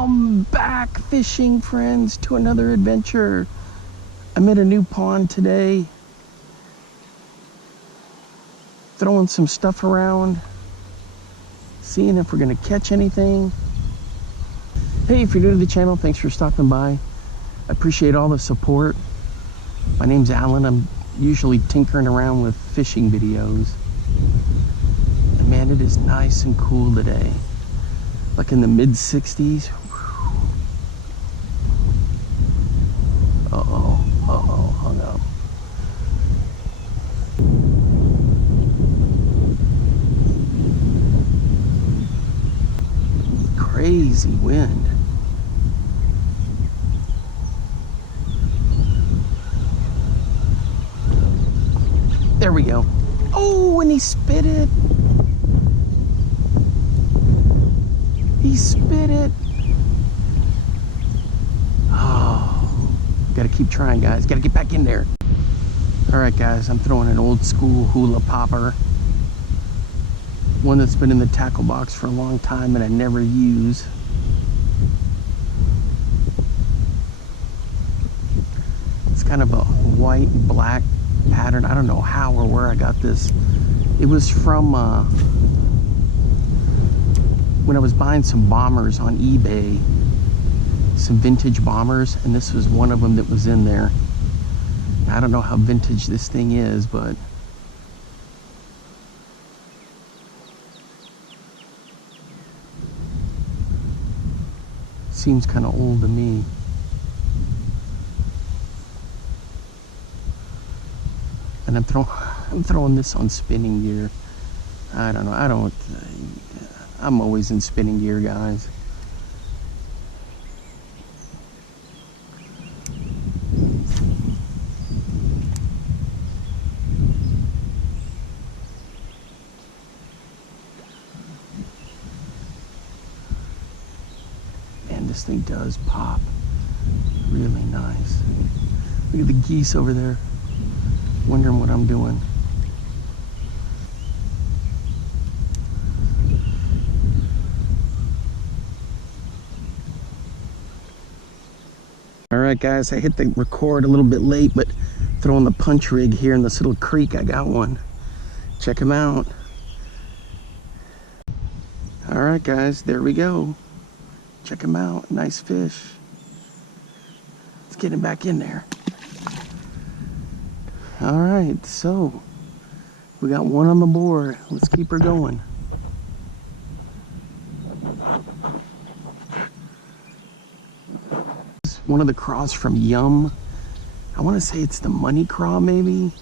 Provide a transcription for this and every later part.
Welcome back, fishing friends, to another adventure. I'm at a new pond today, throwing some stuff around, seeing if we're gonna catch anything. Hey, if you're new to the channel, thanks for stopping by. I appreciate all the support. My name's Alan. I'm usually tinkering around with fishing videos. And man, it is nice and cool today. Like in the mid 60s. Uh-oh, hung up. Crazy wind. There we go. Oh, and he spit it. He spit it. Oh, gotta keep trying, guys. Gotta get back in there. All right, guys, I'm throwing an old school Hula Popper. One that's been in the tackle box for a long time and I never use. It's kind of a white, black pattern. I don't know how or where I got this. It was from when I was buying some bombers on eBay, some vintage bombers, and this was one of them that was in there. I don't know how vintage this thing is, but seems kind of old to me. And I'm throwing this on spinning gear. I don't know. I'm always in spinning gear, guys. Man, this thing does pop. Really nice. Look at the geese over there, wondering what I'm doing. All right, guys, I hit the record a little bit late, but throwing the punch rig here in this little creek. I got one. Check him out. All right, guys, there we go. Check him out. Nice fish. Let's get him back in there. All right, so we got one on the board. Let's keep her going. One of the craws from Yum. I want to say it's the money craw, maybe.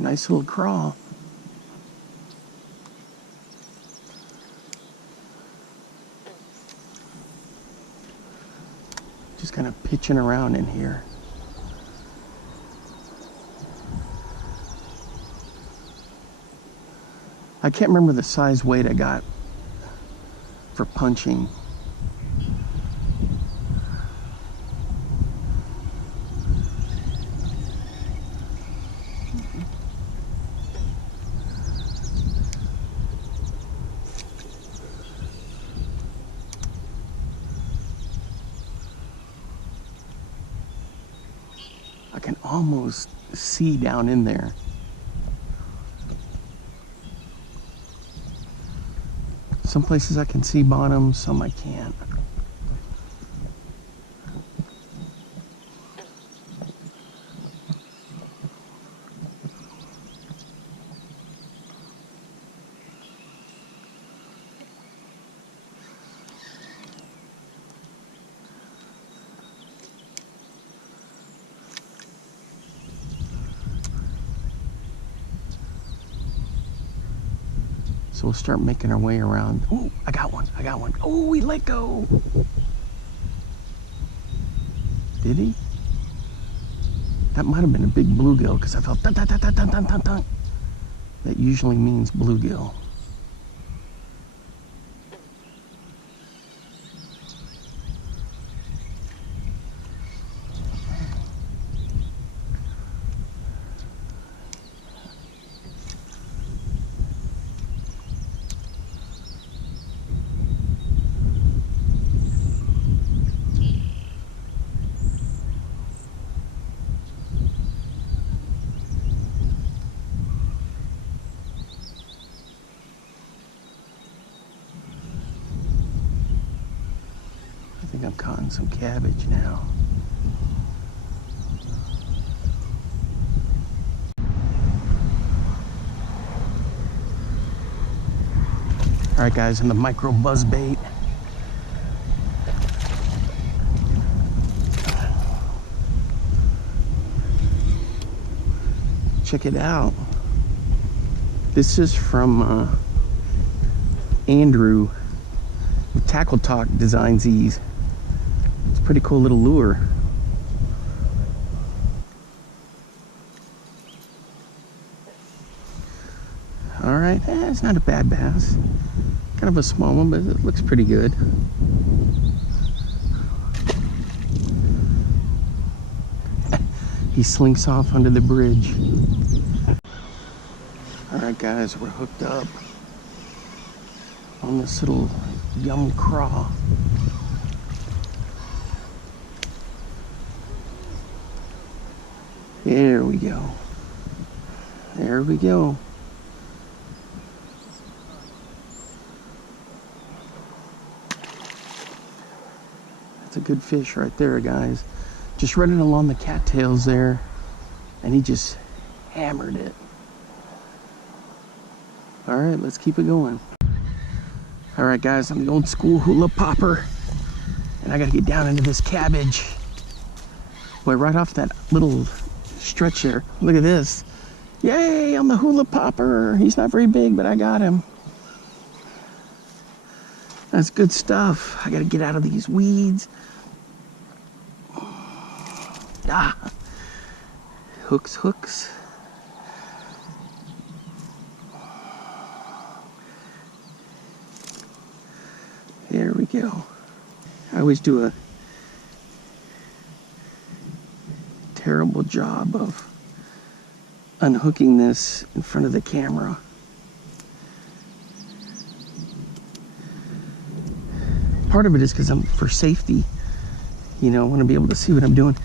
Nice little craw. Just kind of pitching around in here. I can't remember the size weight I got for punching. I can almost see down in there. Some places I can see bottom, some I can't. So we'll start making our way around. Oh, I got one. Oh, he let go. Did he? That might have been a big bluegill because I felt dun, dun, dun, dun, dun, dun, dun, dun. That usually means bluegill. think I'm caught in some cabbage now. All right, guys, on the MicroBuzz bait. Check it out. This is from Andrew with Tackle Talk Designs these. It's a pretty cool little lure. All right, it's not a bad bass. Kind of a small one, but it looks pretty good. He slinks off under the bridge. All right, guys, we're hooked up on this little yum craw. There we go. There we go. That's a good fish right there, guys. Just running along the cattails there, and he just hammered it. All right, let's keep it going. All right, guys, I'm the old school Hula Popper, and I gotta get down into this cabbage. Boy, right off that little stretch there. Look at this. Yay, I'm the Hula Popper. He's not very big, but I got him. That's good stuff. I gotta get out of these weeds. Ah, hooks, hooks. There we go. I always do a terrible job of unhooking this in front of the camera. Part of it is because I'm for safety. You know, I want to be able to see what I'm doing.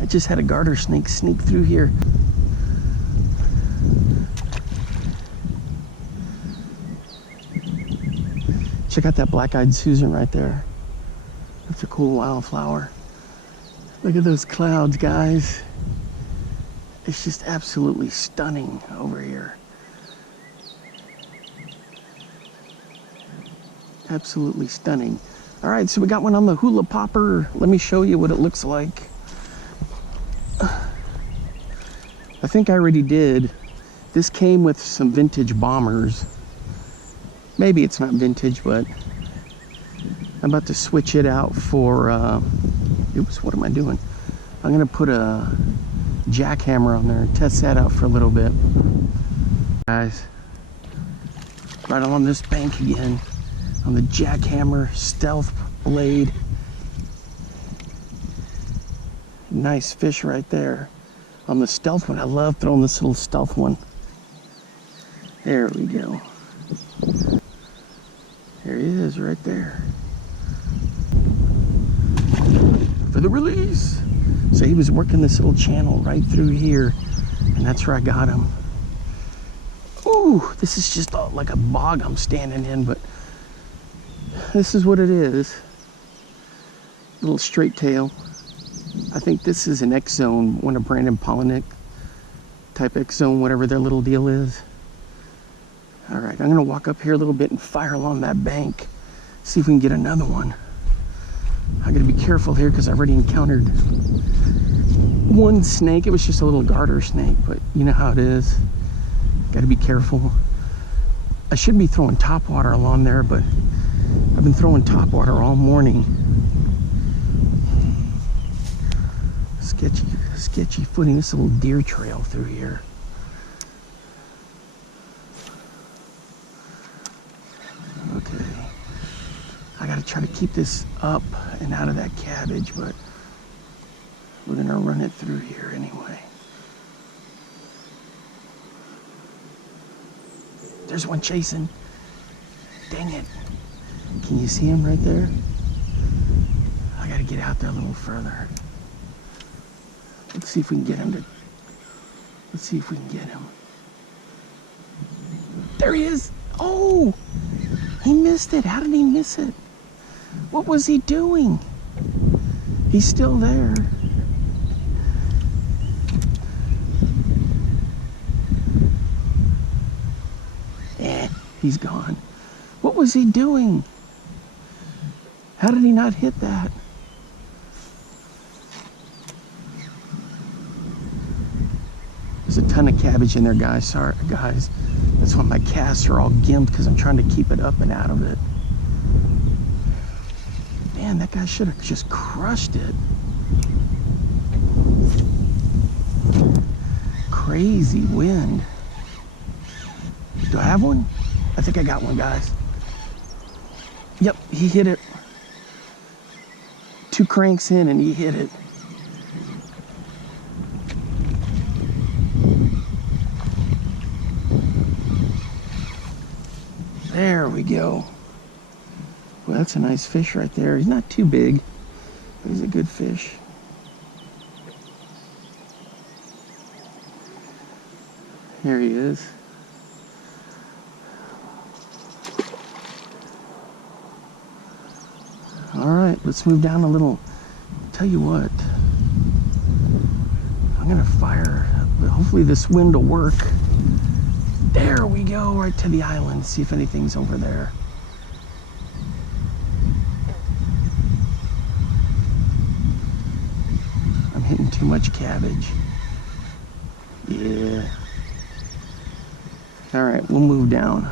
I just had a garter snake sneak through here. Check out that black-eyed Susan right there. That's a cool wildflower. Look at those clouds, guys. It's just absolutely stunning over here. Absolutely stunning. All right, so we got one on the Hula Popper. Let me show you what it looks like. I think I already did. This came with some vintage bombers. Maybe it's not vintage, but I'm about to switch it out for, what am I doing? I'm gonna put a jackhammer on there and test that out for a little bit. Guys, right along this bank again, on the Jackhammer Stealth Blade. Nice fish right there. On the stealth one, I love throwing this little stealth one. There we go. There he is right there. For the release. So he was working this little channel right through here, and that's where I got him. Ooh, this is just like a bog I'm standing in, but this is what it is. Little straight tail. I think this is an X zone, one of Brandon Polinick type X zone, whatever their little deal is. All right, I'm gonna walk up here a little bit and fire along that bank, see if we can get another one. I gotta be careful here because I've already encountered one snake. It was just a little garter snake, but you know how it is. Gotta be careful. I should be throwing topwater along there, but I've been throwing topwater all morning. Sketchy footing. This little deer trail through here. Okay. I gotta try to keep this up and out of that cabbage, but we're gonna run it through here anyway. There's one chasing. Dang it. Can you see him right there? I gotta get out there a little further. Let's see if we can get him to, let's see if we can get him. There he is. Oh, he missed it. How did he miss it? What was he doing? He's still there. He's gone. What was he doing? How did he not hit that? There's a ton of cabbage in there, guys. Sorry, guys. That's why my casts are all gimped, because I'm trying to keep it up and out of it. Man, that guy should have just crushed it. Crazy wind. Do I have one? I think I got one, guys. Yep, he hit it. 2 cranks in and he hit it. There we go. Well, that's a nice fish right there. He's not too big, but he's a good fish. There he is. All right, let's move down a little. Tell you what, I'm gonna fire. Hopefully this wind will work. There we go, right to the island. See if anything's over there. I'm hitting too much cabbage. Yeah. All right, we'll move down.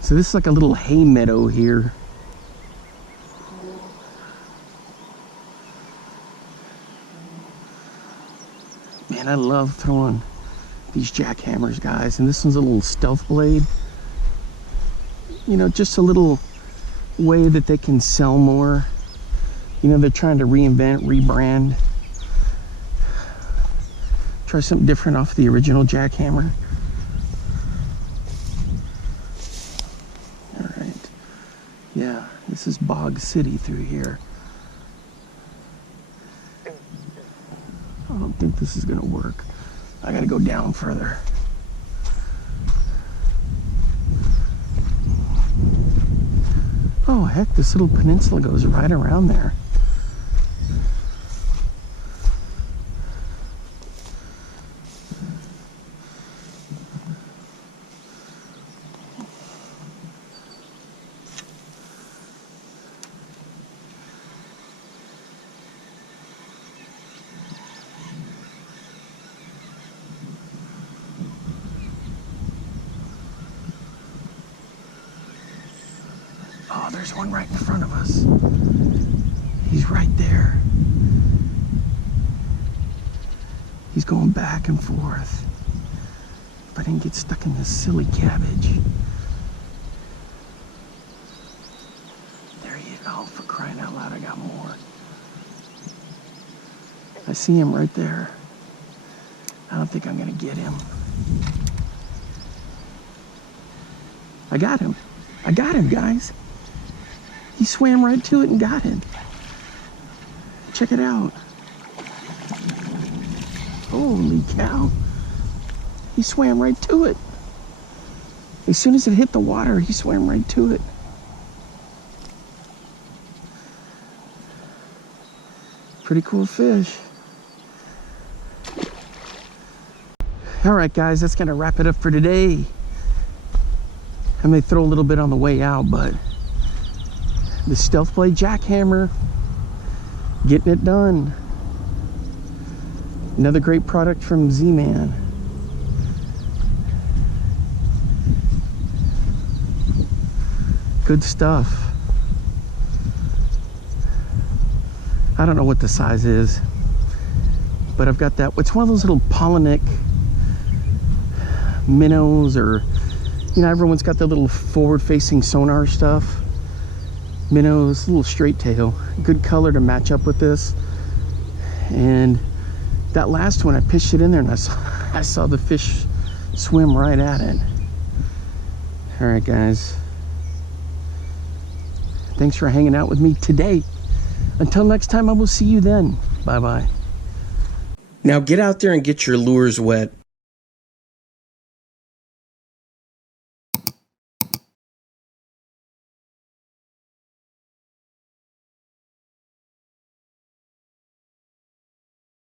So this is like a little hay meadow here. Man, I love throwing these jackhammers, guys. And this one's a little stealth blade. You know, just a little way that they can sell more. You know, they're trying to reinvent, rebrand. Try something different off the original jackhammer. All right. Yeah, this is Bog City through here. I don't think this is gonna work. I gotta go down further. Oh heck, this little peninsula goes right around there. Oh, there's one right in front of us. He's right there. He's going back and forth. If I didn't get stuck in this silly cabbage. There he is. Oh, for crying out loud, I got more. I see him right there. I don't think I'm gonna get him. I got him. I got him, guys. He swam right to it and got him. Check it out. Holy cow. He swam right to it. As soon as it hit the water, he swam right to it. Pretty cool fish. All right, guys, that's gonna wrap it up for today. I may throw a little bit on the way out, but the Stealth Blade jackhammer, getting it done. Another great product from Z-Man. Good stuff. I don't know what the size is, but I've got that. It's one of those little Polinic minnows, or, you know, everyone's got the little forward-facing sonar stuff. Minnows, little straight tail, good color to match up with this. And that last one, I pitched it in there and I saw the fish swim right at it. All right, guys, thanks for hanging out with me today. Until next time, I will see you then. Bye bye. Now get out there and get your lures wet.